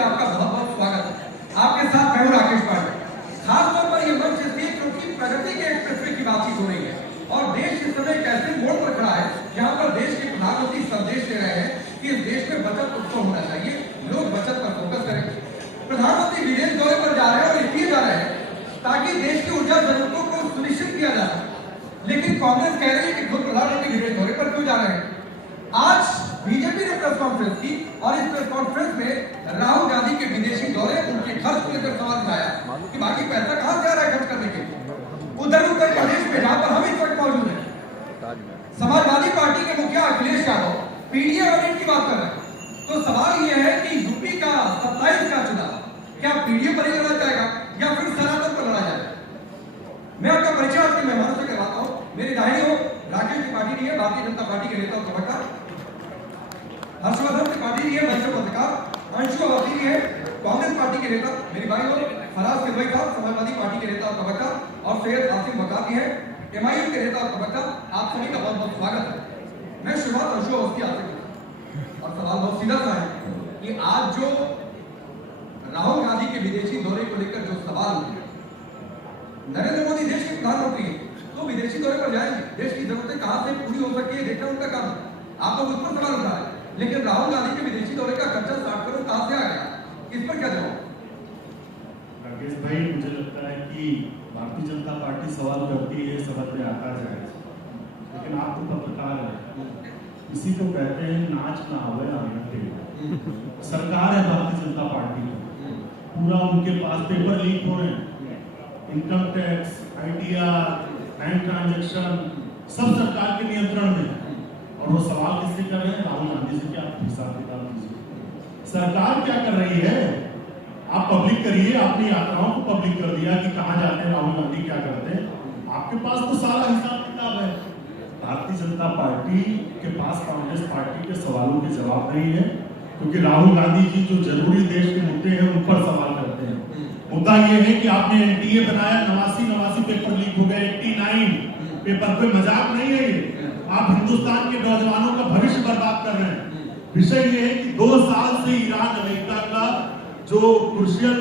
से आपका बहुत बहुत स्वागत है। आपके साथ मैं हूं राकेश पांडे। खासतौर पर यह मंच इसलिए क्योंकि प्रगति के एक्सप्रेसवे की बातचीत हो रही है और देश इस समय एक ऐसे मोड़ पर खड़ा है जहां पर देश के प्रधानमंत्री संदेश दे रहे हैं कि इस देश में बचत उत्सव होना चाहिए, लोग बचत पर फोकस करें। प्रधानमंत्री विदेश दौरे पर जा रहे हैं और इसलिए जा रहे हैं ताकि देश की ऊर्जा जरूरतों को सुनिश्चित किया जा सके। लेकिन कांग्रेस कह रही है कि खुद प्रधानमंत्री विदेश दौरे पर क्यों जा रहे हैं। आज बीजेपी ने प्रेस कॉन्फ्रेंस की और इस प्रेस कॉन्फ्रेंस में राहुल गांधी के विदेशी दौरे, उनके खर्च को लेकर सवाल उठाया कि बाकी पैसा कहां से आ रहा है खर्च करने के लिए। उधर उत्तर प्रदेश में जहां पर हम इस वक्त मौजूद हैं, समाजवादी पार्टी के मुखिया अखिलेश यादव पीडीए ऑडिट की बात कर रहे हैं। तो सवाल यह है कि यूपी का 27 का चुनाव क्या पीडीए पर ही लड़ा जाएगा या फिर सनातन पर लड़ा जाएगा। मैं आपका परिचय आपके मेहमानों से करवाता हूं। मेरी दाहिनी ओर राकेश त्रिपाठी जी है, भारतीय जनता पार्टी के नेता और प्रवक्ता। हर्षवर्धन त्रिपाठी जी है, वरिष्ठ पत्रकार। अंशु अवस्थी जी है, कांग्रेस पार्टी के नेता। मेरी बाई ओर फराज किदवई साहब, समाजवादी पार्टी के नेता और प्रवक्ता। और सैयद आसिम वकार जी है, एमआईएम के नेता और प्रवक्ता। आप सभी का बहुत बहुत स्वागत है। मैं शुरुआत अंशु अवस्थी आपसे करूंगा और सवाल बहुत सीधा सा है कि आज जो राहुल गांधी के विदेशी दौरे को लेकर जो सवाल उठे, नरेंद्र मोदी देश के प्रधानमंत्री हैं तो विदेशी दौरे पर जाएंगे, देश की जरूरतें कहां से पूरी हो सकती है देखना उनका काम है। आप लोग उस पर सवाल उठा रहे हैं, लेकिन राहुल गांधी के विदेशी दौरे का खर्चा 60 करोड़ कहां से आ गया, इस पर क्या जवाब। राकेश भाई, मुझे लगता है कि भारतीय जनता पार्टी सवाल करती है, समझ में आता जाए, लेकिन आप तो पत्रकार हैं, इसी को कहते हैं नाच ना आवे आनंद। सरकार है भारतीय जनता पार्टी की, पूरा उनके पास पेपर लीक हो रहे हैं, income tax, ITR, bank transaction सब सरकार के नियंत्रण में। और वो सवाल किससे कर रहे हैं? राहुल गांधी से। क्या हिसाब किताब कीजिए, सरकार क्या कर रही है, आप पब्लिक करिए। आपने यात्राओं को पब्लिक कर दिया कि कहां जाते हैं राहुल गांधी, क्या करते हैं, आपके पास तो सारा हिसाब किताब है। भारतीय जनता पार्टी के पास कांग्रेस पार्टी के सवालों के जवाब नहीं है, क्योंकि राहुल गांधी जी जो जरूरी देश के मुद्दे हैं उन पर सवाल करते हैं। मुद्दा ये है कि आपने एनटीए बनाया, 89 पेपर लीक हो गए, 89 पेपर, कोई मजाक नहीं है ये। आप हिंदुस्तान के नौजवानों का भविष्य बर्बाद कर रहे हैं। विषय ये है कि 2 साल से ईरान अमेरिका का जो क्रूशियल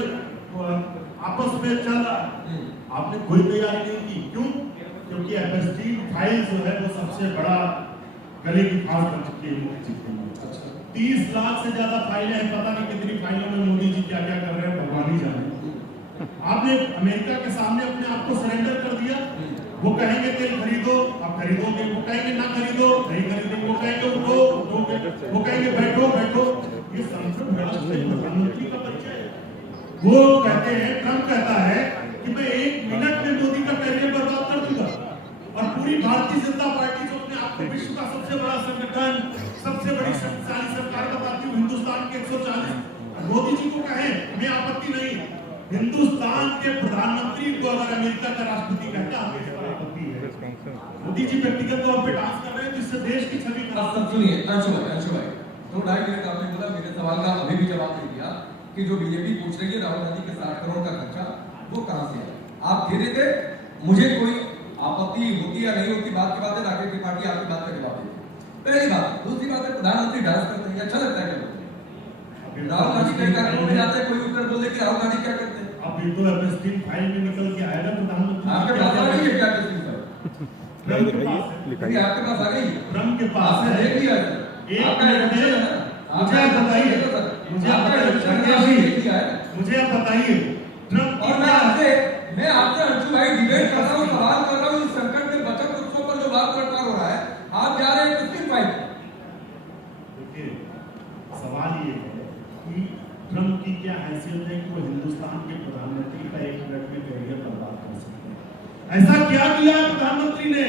आपस में चल रहा है, आपने कोई तैयारी नहीं की। क्यों? क्योंकि एपस्टीन फाइल जो है वो सबसे बड़ा गले की फांस बन चुकी है। 30 लाख से ज्यादा फाइलें हैं, पता नहीं कितनी फाइलों में मोदी जी क्या क्या कर रहे हैं, भगवान ही जाने। आपने अमेरिका के सामने अपने आप को सरेंडर कर दिया। वो कहेंगे तेल खरीदो, आप खरीदोगे, वो कहेंगे ना खरीदो, नहीं खरीदोगे, वो कहेंगे उठो, उठोगे, वो कहेंगे बैठो, बैठो। ये संसद प्रधानमंत्री का परिचय है। वो कहते हैं, ट्रंप कहता है कि मैं 1 मिनट में मोदी का कैरियर बर्बाद कर दूंगा, और पूरी भारतीय जनता पार्टी जो अपने आप को विश्व का सबसे बड़ा संगठन, सबसे बड़ी शक्तिशाली सरकार बताती हूँ, हिंदुस्तान के 140, मोदी जी को कहे हमें आपत्ति नहीं। हिंदुस्तान के प्रधानमंत्री को अगर अमेरिका का राष्ट्रपति कहता है आपत्ति है। मोदी जी व्यक्तिगत तौर पे डांस कर रहे हैं, जिससे देश की छवि खराब। सुनिए अंशु भाई, तो 2.5 मिनट आपने बोला, मेरे सवाल का अभी भी जवाब नहीं दिया कि जो बीजेपी पूछ रही है राहुल गांधी के 60 करोड़ का खर्चा वो कहां से है। आप दे देते, मुझे कोई आपत्ति होती या नहीं होती बात की बात है, राकेश त्रिपाठी आपकी बात का जवाब देते। पहली बात। दूसरी बात है, प्रधानमंत्री डांस करते हैं, अच्छा लगता है राहुल गांधी कई कार्यक्रमों में जाते हैं, कोई उत्तर बोल दे कि राहुल गांधी क्या करते हैं। अब ये तो एपस्टीन फाइल में निकल के आएगा प्रधानमंत्री। आपके पास आ गई है क्या एपस्टीन फाइल? ट्रंप के पास है। आपके पास आ गई? ट्रंप के पास है। देख लिया एक मिनट में मुझे आप बताइए, मुझे आप बताइए ट्रंप। और मैं आपसे अंशु भाई डिबेट कर रहा हूँ, सवाल कर रहा हूँ, इस संकट में बचत उत्सव पर जो बात प्रचार हो रहा है, आप जा रहे हैं एपस्टीन फाइल। देखिए, सवाल ये है कि ट्रंप की क्या हैसियत है कि वो हिंदुस्तान के प्रधानमंत्री का 1 मिनट में कैरियर बर्बाद कर सकते हैं। ऐसा क्या किया प्रधानमंत्री ने,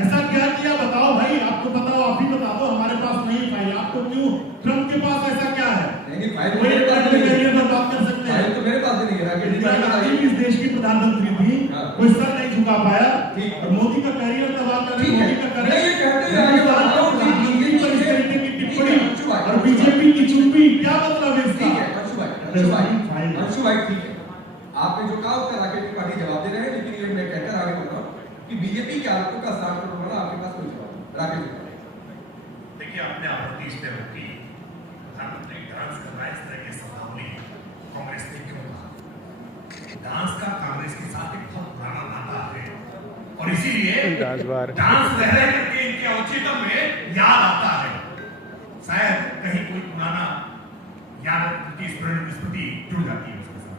ऐसा क्या किया बताओ भाई, आपको बताओ, आप ही बता दो। हमारे पास नहीं फाइल, आपको क्यों? ट्रंप के पास ऐसा क्या है? नहीं, फाइल वो 1 मिनट में कैरियर बर्बाद कर सकते हैं। तो मेरे पास नहीं है। इस देश की प्रधानमंत्री थी, कोई सर नहीं झुका पाया, और मोदी का कैरियर तबाह कर रही है। मोदी का और बीजेपी की चुप्पी, क्या मतलब है इसका? अंशु भाई ठीक है, आपने जो कहा उसका राकेश त्रिपाठी जवाब दे रहे हैं, लेकिन ये मैं कहकर आगे बढ़ रहा हूँ कि बीजेपी के आरोपों का 60 करोड़ वाला आपके पास कोई जवाब नहीं। राकेश देखिए, आपने आपत्ति इस पे रखी, प्रधानमंत्री डांस कर रहा है, इस तरह के सवाल इसीलिए डांस रह रहे करके इनके अवचेतन में याद आता है। शायद कहीं कोई पुराना याद की स्मृति जुड़ जाती है उसके साथ।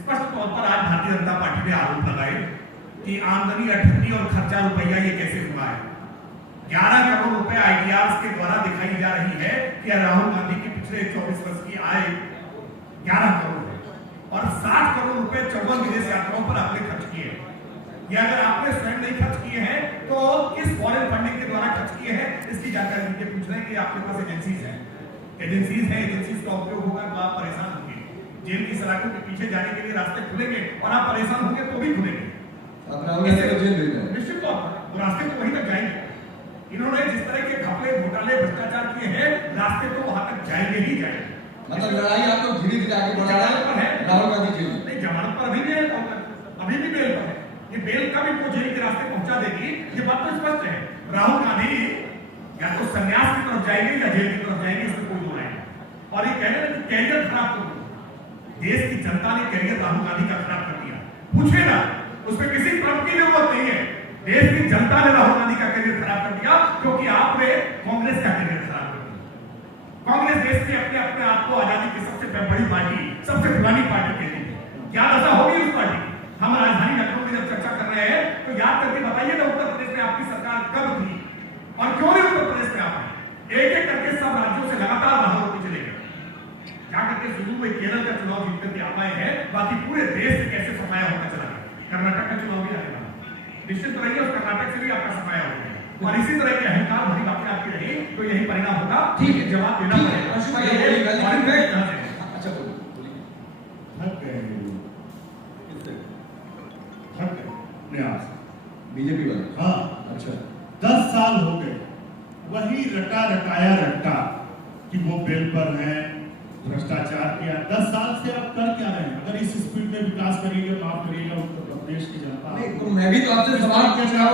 स्पष्ट तौर पर आज भारतीय जनता पार्टी ने आरोप लगाए कि आमदनी 38 और खर्चा रुपया ये कैसे हुआ है। 11 करोड़ रुपए आईटीआर के द्वारा दिखाई जा रही है कि राहुल गांधी के पिछले 24 वर्ष की आय 11 करोड़ है और 60 करोड़ रुपए 54 विदेश यात्राओं पर आपने खर्च किए। ये अगर आपने स्वयं नहीं खर्च किए हैं तो किस फॉरेन फंडिंग के द्वारा खर्च किए हैं इसकी जानकारी दीजिए। पूछ रहे हैं कि आपके पास एजेंसीज हैं, एजेंसीज का उपयोग होगा तो आप परेशान होंगे। जेल की सलाखों के पीछे जाने के लिए रास्ते खुलेंगे और आप परेशान होंगे तो भी खुलेंगे। निश्चित तौर पर वो रास्ते तो वहीं तक जाएंगे। इन्होंने जिस तरह के घपले घोटाले भ्रष्टाचार किए हैं रास्ते तो वहां तक जाएंगे ही जाएंगे। मतलब लड़ाई आप लोग धीरे धीरे आगे बढ़ा रहे हैं। राहुल गांधी जेल नहीं, जमानत पर अभी भी है, अभी भी बेल पर है। ये बेल कब इनको जेल के रास्ते पहुंचा देगी ये बात तो स्पष्ट है। राहुल गांधी या तो संन्यास की तरफ जाएंगे या जेल की तरफ जाएंगे, इसमें कोई दो राय नहीं। और ये कह रहे हैं कैरियर खराब कर दो। देश की जनता ने कैरियर राहुल गांधी का खराब कर दिया। पूछे ना, उसमें किसी ट्रम्प की जरूरत नहीं है। देश की जनता ने राहुल गांधी का कैरियर खराब कर दिया क्योंकि आपने कांग्रेस का कैरियर खराब कर दिया। कांग्रेस देश की अपने आप को आजादी की सबसे बड़ी पार्टी, सबसे पुरानी पार्टी कहती है। क्या दशा होगी उस पार्टी की? हम राजधानी लखनऊ में जब चर्चा कर रहे हैं तो याद करके बताइए ना, उत्तर प्रदेश में आपकी सरकार कब थी और क्यों नहीं उत्तर प्रदेश में आप एक एक करके सब राज्यों से लगातार राहुल चले गए। जाकर के शुरू में केरल का चुनाव जीत करके आप आए हैं, बाकी पूरे देश से कैसे सफाया होकर चला गया। कर्नाटक का चुनाव भी आएगा, निश्चित रहिए उस कर्नाटक से भी आपका सफाया हो गया। और इसी तरह की अहंकार भरी बातें आपकी रही तो यही परिणाम होगा। ठीक है, जवाब देना पड़ेगा। अच्छा बोलिए। थक गए न्यास बीजेपी वाले। हाँ, अच्छा 10 साल हो गए वही रटाया रट्टा कि वो बेल पर है, भ्रष्टाचार किया। 10 साल से आप कर क्या रहे हैं? अगर इस स्पीड में विकास करेंगे, माफ करिएगा, उत्तर प्रदेश की जनता। नहीं तो मैं भी तो आपसे सवाल पूछ रहा हूं।